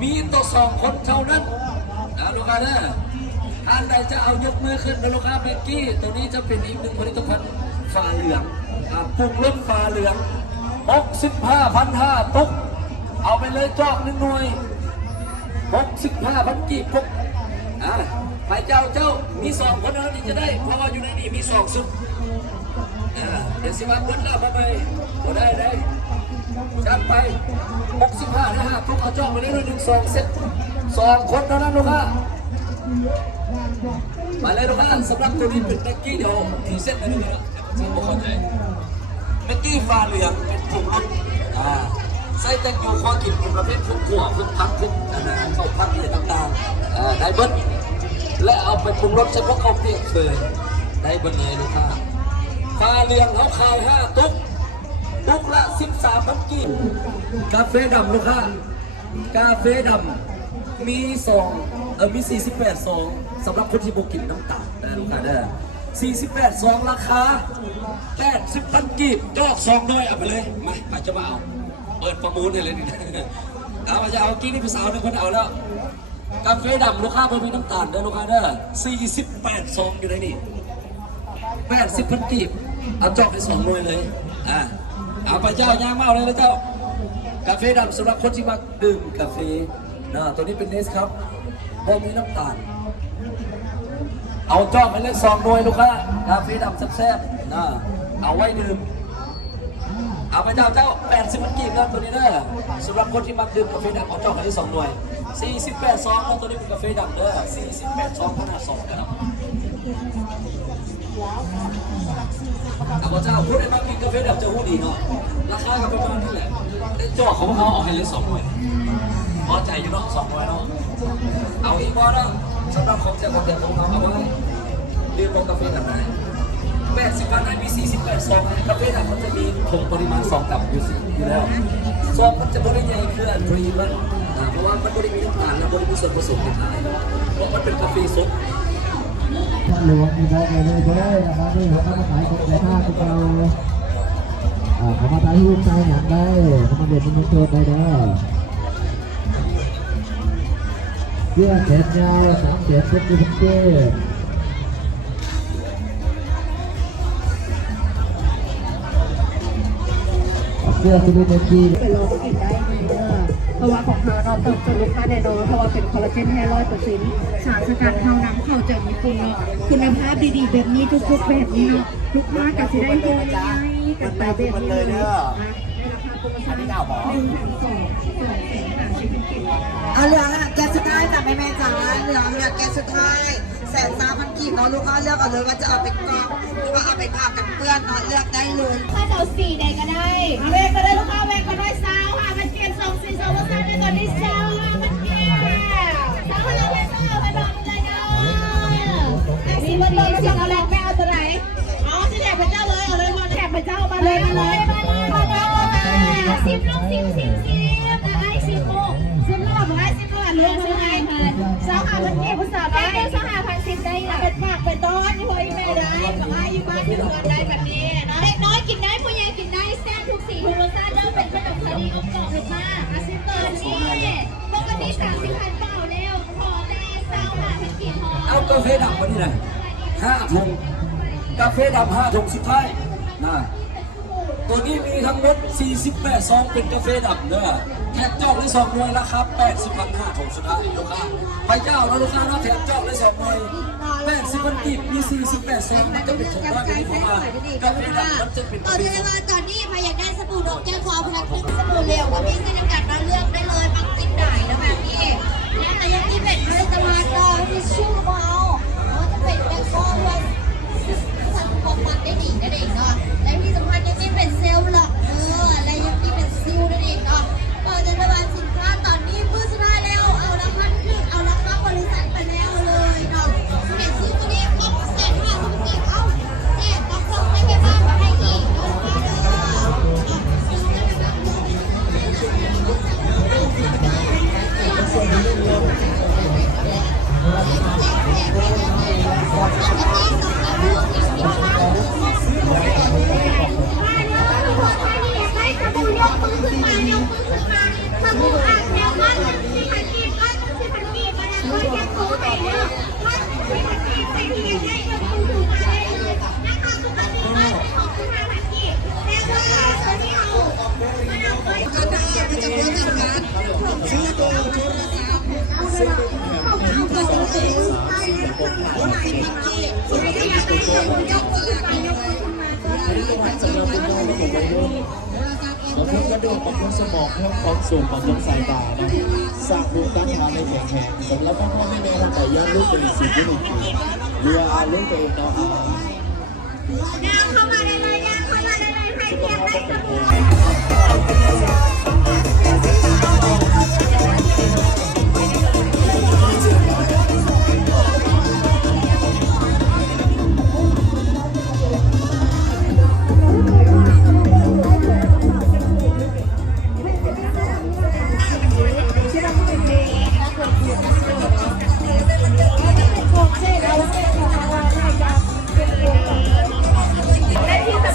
มีตัว2 คนเท่านั้นนะลูกค้านะท่านใดจะเอายกมือขึ้นนะลูกค้าเบกกี้ตัวนี้จะเป็นอีก1 ผลิตภัณฑ์ฟ้าเหลืองปรุงรสฟ้าเหลือง65,500 ตุ๊กเอาไปเลยจอก1 หน่วย65,000 กีบปุ๊กไปเจ้ามี2 คนแล้วนี่จะได้เพราะว่าอยู่ในนี้มี2 สุดเดี๋ยวสิว่าเบิ้ลแล้วมาไปก็ได้จัดไป65 นะฮะทุกเอาจองไปเลย1 2 เซต2 คนเท่านั้นลูกค้ามาเลยลูกค้าสำหรับตัวนี้เป็นแม็กกี้เดี๋ยวทีเซตอะไรนี่นะซึ่งผมเข้าใจแม็กกี้ฟ้าเหลืองเป็นผงรสใส่แต่งอยู่ข้อกินเป็นประเภทพวกขั่วพวกพักพวกข้าวพักอะไรต่างๆได้เบิ้ลและเอาไปปรุงรสใส่พวกข้าวเปียกเลยได้เบิ้ลเลยลูกค้าฟ้าเหลืองเขาขาย5 ตุ๊กละ 13,000 กีบกาแฟดำลูกค้ากาแฟดำมีมี48 ซองสำหรับคนที่บุกินน้ำตาลนะลูกค้า48 ซองราคา80,000 กีบจอก2 ด้วยเอาไปเลยมาจะมาเอาเปิดประมูลเลยนี่เอามาจะเอากี้นี่ภาษาหนึ่งคนเอาแล้วกาแฟดำลูกค้าไม่มีน้ำตาลนะลูกค้า48 ซองอยู่ในนี่80,000 กีบเอาจอกให้2 หน่วยเลยเอาไปเจ้าย่างเมาเลยนะเจ้ากาแฟดำสำหรับคนที่มาดื่มกาแฟตัวนี้เป็นเนสครับพอมีน้ำตาลเอาจอกไปเลย2 หน่วยลูกค้ากาแฟดำแซ่บๆเอาไว้ดื่มเอาไปเจ้า80,000 กีบนะตัวนี้นะสำหรับคนที่มาดื่มกาแฟดำเอาจอกไปเลย2 หน่วย48 ซองนะตัวนี้เป็นกาแฟดำ48 ซองขนาด2นะครับเจ้าพูดได้มากกินกาแฟดำจะหูดีเนาะราคาก็ประมาณนี้แหละแต่จ่อเขาเอาให้เลย2 หน่วยพอใจอยู่เนาะ2 หน่วยเนาะเอาอีกพอแล้วสำหรับของเจ้าของเด็กของเราเอาไว้ดื่มกาแฟดำได้80,000ได้มี48 ซองกาแฟดำมันจะมีผงปริมาณ2 ตับอยู่แล้วซองมันจะบริใหญ่เคลื่อนฟรีมันเพราะว่ามันบริมีน้ำตาลและบริมีส่วนผสมในท้ายเพราะมันเป็นกาแฟสดหลวงมีได้เลยด้วยนะครับนี่เขามาขายของในภาคเราเขามาถ่ายรูปถ่ายหนังได้เขามาเด็ดมันโชว์ได้เสื้อแขนยาว3 เสียชุดที่ทุกเสื้อสุรินทร์จีเป็นโลกินได้เพราะว่าของเราเติมเต็มลูกค้าแน่นอนเพราะว่าเป็นคอลลาเจนแท้100%สารสกัดเท่านั้นเข้าจากญี่ปุ่นเนาะคุณภาพดีๆแบบนี้ทุกๆแบบนี้เนาะลูกค้ากับสิได้โดนใจกับไปแบบนี้เลยอันนี้ดาวบอกเหลือแกสุดท้ายจากแม่จ๋าเหลือแกสุดท้าย130,000 กีบเนาะลูกค้าเลือกเอาเลยว่าจะเอาเป็นกล่องหรือว่าเอาเป็นผักกับเพื่อนเนาะเลือกได้เลยถ้าจะเอา4ใดก็ได้เวกก็ได้ลูกค้าเวกก็ได้มันเก็บ2 4 2 3ได้ก่อนที่มันเก็บถ้าคนเราเป็นไปบอกเลยเนาะมีมันเลยสิเอาแรกแม่เอาตัวไหนจะแถบพระเจ้าเลยเอาเลยมาแถบพระเจ้ามาเลยพระเจ้ามา10 ลูก 10ได้10 ลูก10 ลูกได้10 ลูกเลือกยังไง25,000 เก็บภาษาได้25,010ได้เป็นปากเป็นต้นที่พ่อแม่ได้กับอายุบ้านที่เงินได้แบบนี้เด็กน้อยกินได้ผู้ใหญ่กินได้แซ่บทุกสีทุกรสชาติเริ่มเป็นขนมคดีอบกรอบมากอาซิเตอร์นี่ปกติ30,000 เปล่าแล้วพอได้25,000 กินเอากาแฟดำมานี่นะ5 ถุงกาแฟดำ5 ถุงสุดท้ายตัวนี้มีทั้งหมด48 ซองเป็นกาแฟดำแถมจอกได้2 หน่วยราคา80,500 ถุงสุดท้ายลูกค้าไปเจ้าแล้วลูกค้าแถมจอกได้2 หน่วย80,000 กีบมี48 ซองมันจะเป็นถุงว่าเป็นถุงกาแฟดำมันจะเป็นตอนนี้ว่าตอนนี้ใครอยากได้สบู่ดอกแก้วคอพนักพิงสบู่เหลวก็มีสีน้ำตาลเราเลือกได้เลยบางกินได้นะแบบนี้แต่ยังมีเป็นผลิตภัณฑ์ก็ที่ชื่อว่าจะเป็นแบงก์ก้อนว่าทำความมันได้ดีนั่นเองเนาะและที่สำคัญยังมีเป็นเซลล์หลอกและยังมีเป็นซิลนั่นเองเนาะก็จะได้ว่าสินค้าตอนนี้มือสุดท้ายแล้วเอาราคาเอาราคาบริษัทไปแล้วเลยเนาะเห็นซื้อตัวนี้ก็เสร็จค่ะคุณกิ๊กเอาเนี่ยต้องส่งให้แม่บ้านมาให้อีกเนาะซื้อกันนะครับ สำหรับคุณพ่อและผมวัยรุ่นเพิ่มกระดูกบำรุงสมองเพิ่มความสูงบำรุงสายตานะสร้างภูมิต้านทานในแข็งแรงสำหรับพ่อแม่ท่านใดย่านลูกเป็นสิ่งที่หนึ่งหรือว่าลูกตัวเองเนาะ ย่างเข้ามาได้เลยย่างเข้ามาได้เลยให้เทียบได้สบู่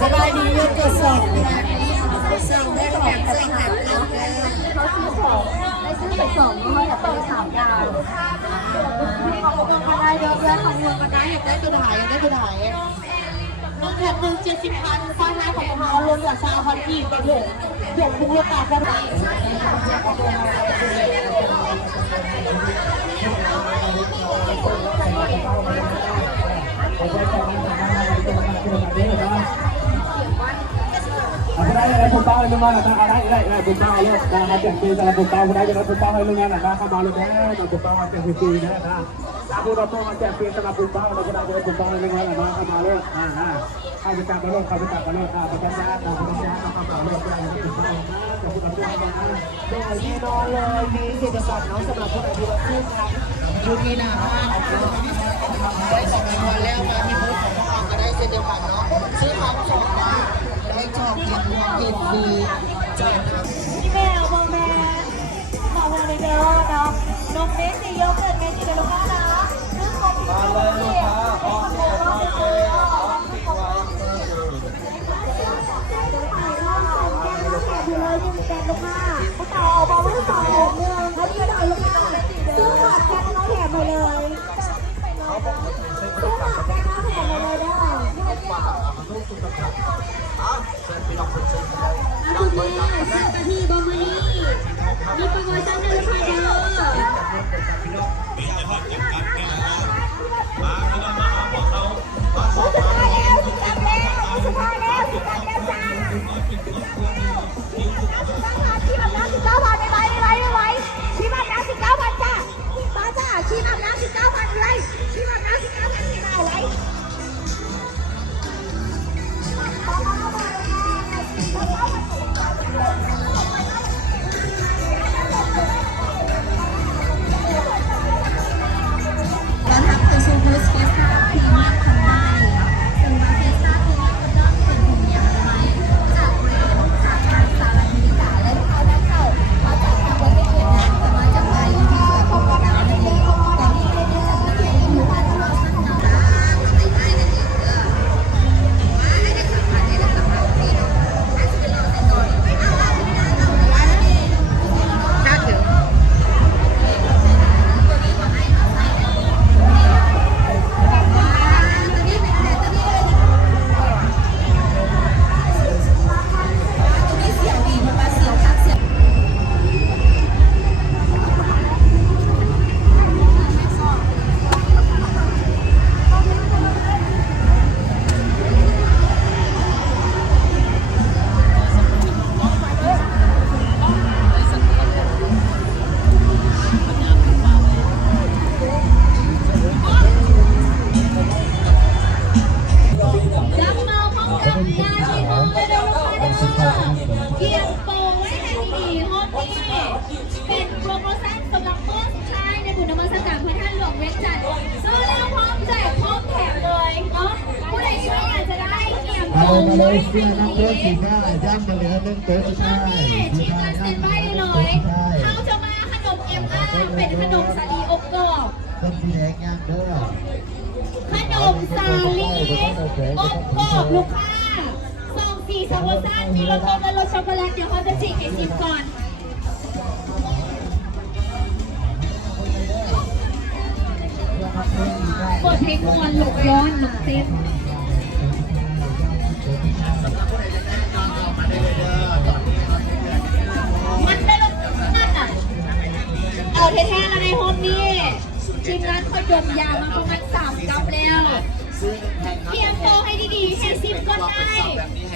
สบายดีเยอะเกิดสด สั่งได้ของใจหักแล้ว เขาซื้อของได้ซื้อไป2เขาอยากไป3อย่างของเงินมาได้เยอะแยะของเงินมาได้อยากได้กระดาษอยากได้กระดาษน้องแผ่นหนึ่ง70,000ฟ้าท้ายของเรารวมกับชาวคอนกรีตไปเถอะเดี๋ยวคุณลูกตากระดาษ ได้คุณป้าให้ลุงงานนะได้คุณป้าเลยนะแจกฟรีแต่ละคุณป้าคุณได้จะได้คุณป้าให้ลุงงานนะเข้ามาเลยนะคุณป้าแจกฟรีนะถ้าคุณเราต้องมาแจกฟรีแต่ละคุณป้าเราก็ได้จะได้คุณป้าให้ลุงงานนะเข้ามาเลยเข้าไปจับกันเลยเข้าไปจับกันเลยเข้าไปจับกันเข้าไปจับกันเข้าไปเลยได้คุณป้าจะคุณป้านะโดยแน่นอนเลยมีกิจกรรมน้องสำหรับผู้ใดที่รักขึ้นครับยูทีนาได้2 วันแล้วมาที่บูธของเราก็ได้เช่นเดียวกันเนาะซื้อของ2 วันได้ชอบกินรวมกินฟรีจาก พี่แม่บอกแม่บอกแม่เลยเด้อเนาะนมเมสิโยเกิร์ตเมสิเดลูกค้านะซื้อของพี่แม่เลยออกแม่ออกแม่อยู่เลยนี่แกนลูกค้าเขาต่อบอกว่าต่อหมดเลยเขาไม่ได้ลูกค้าซื้อขาดแค่น้องแถมมาเลยซื้อขาดแค่น้องแถมมาเลยได้คุณแม่เสื้อกะทิบอมมานี่มีโปรโมชั่นด้วยค่ะเด้อสุดท้ายแล้วสุดท้ายแล้วสุดท้ายแล้วสุดท้ายแล้วจ้าที่อาบน้ำ19,000ไม่ไหวที่อาบน้ำ19,000จ้าป้าจ้าที่อาบน้ำ19,000เลยที่อาบน้ำ19,000ไม่เอาเลยแล้วทำเป็นซูเปอร์สเปซค่ะพรีเมียมทำได้เป็นมาเฟซ่าพรีเมียมก็เป็นถุงยางไม้จากเรนจากทางสหรัฐอเมริกาและลูกค้าด้านเข้ามาจากทางประเทศเวียดนามแต่มาจากไทยที่ของเราได้นั่นเองตอนนี้ได้จำหน่ายอยู่ภายในร้านสักหน่อยไม่ได้นั่นเองเด้อว่าได้สัมผัสนี่ถ้าจะเป็นเราในตอนไม่เอาละไม่ได้เราแต่ว่านั่นเองน่าถือเป็นโปรโมชั่นสำหรับเมื่อสุดท้ายในบุญนมัสการพระท่านหลวงเวียงจันทร์ซื้อแล้วพร้อมแจกพร้อมแถมเลยเนาะผู้ใดที่อยากจะได้เตรียมตัวไว้ให้ดีทีมงานสแตนบายได้เลยเขาจะมาขนมMRเป็นขนมสาลีอบกรอบขนมสาลีอบกรอบลูกค้า2 4 2 3มีรสนมและรสช็อกโกแลตเดี๋ยวเขาจะฉีกให้ชิมก่อนเปิดเพลงมวนหลกย้อนหนุ่มเต้นมันได้รสมันอ่ะเอาแท้ๆแล้วในห้องนี้ทีมงานเขาดมยามาประมาณ3 กั๊บแล้ว ซื้อ1แผ่น เตรียมโตให้ดีๆให้ซิมก็ได้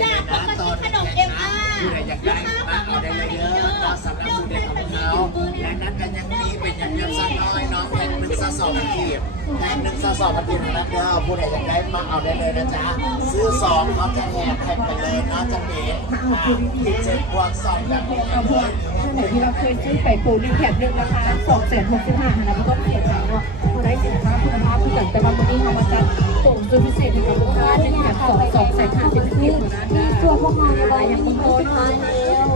จากปกติขนมเอ็มอาร์ ผู้ใดอยากได้มาเอาได้เลยเด้อเราสำหรับผู้ใดของเขาและนั้นกันยังมีเป็นอย่างเดียวสักน้อยน้องแผ่น1 2 พันกีบแผ่น1 2 พันกีบนะเด้อผู้ใดอยากได้มาเอาได้เลยนะจ๊ะซื้อ2เขาจะแถมแผ่นไปเลยเนาะจะมีติดเจ็ดบวก2แบบนี้ให้เลย เดี๋ยวที่เราเคยซื้อไปปู1แถม1ราคา265นะไม่ต้องเสียใจว่าเราได้สินค้าคุณภาพที่จัดแต่ว่าวันนี้เรามาจัดส่งซื้อพิเศษให้กับลูกค้า1แถม2 250 บาทนะ ตัวพวกเราเนี่ยยังมีโปรท้ายแล้ว